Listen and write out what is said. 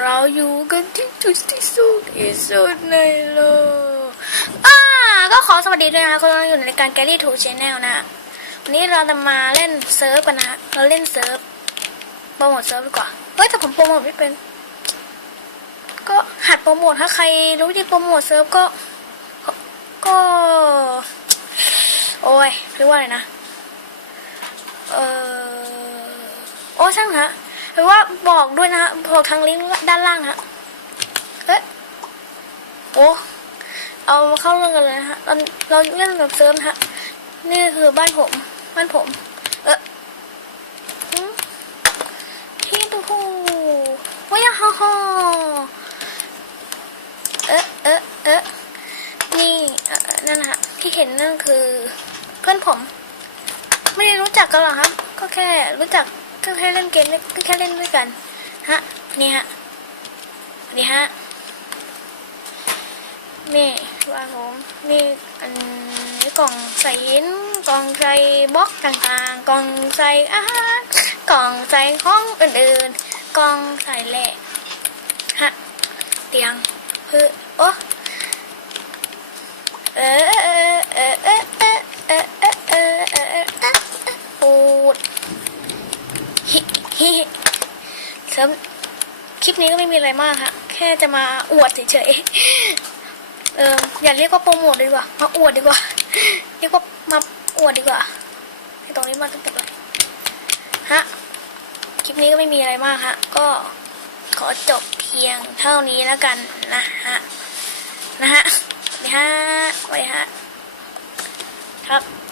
เราอยู่กันที่จุดที่สุดที่สุดในโลกอ่าก็ขอสวัสดีด้วยนะคะคุณกำลังอยู่ในรายการแกลี่ทูชแนลนะวันนี้เราจะมาเล่นเซิร์ฟกันนะเราเล่นเซิร์ฟโปรโมทเซิร์ฟดีกว่า เฮ้ยแต่ผมโปรโมทไม่เป็น ก็หัดโปรโมทถ้าใครรู้จีโปรโมทเซิร์ฟก็ก็ ก็ โอ้ยเรียกว่าอะไรนะ เออโอ้ช่างฮะ หรือว่าบอกด้วยนะฮะบอกทางลิงก์ด้านล่างฮะเอ๊ะโอ้เอามาเข้าเรื่องกันเลยนะฮะเราเราเล่นกับเซิร์ฟฮะนี่คือบ้านผม บ้านผม เออที่ดูหูว้ยฮ่าฮ่าเอ๊ะเอ๊ะเอ๊ะนี่นั่นฮะที่เห็นนั่นคือ เพื่อนผม ไม่ได้รู้จักกันหรอกครับ ก็แค่รู้จัก ก็แค่เล่นเกมก็แค่เล่นด้วยกันฮะนี่ฮะนี่ฮะนี่ว่าผมนี่อันนี้กล่องใส่หินกล่องใส่บล็อกต่างๆกล่องใส่อาหารกล่องใส่ของอื่นๆกล่องใส่แหละฮะเตียงคือโอ้เออ ฮิฮิเสริมคลิปนี้ก็ไม่มีอะไรมากฮะแค่จะมาอวดเฉยๆเอออย่าเรียกว่าโปรโมทดีกว่า มาอวดดีกว่า เรียกว่ามาอวดดีกว่าให้ตรงนี้มาตั้งแต่ไหนฮะ คลิปนี้ก็ไม่มีอะไรมากฮะ ก็ขอจบเพียงเท่านี้แล้วกันนะฮะ นะฮะสวัสดีฮะสวัสดีฮะ ครับ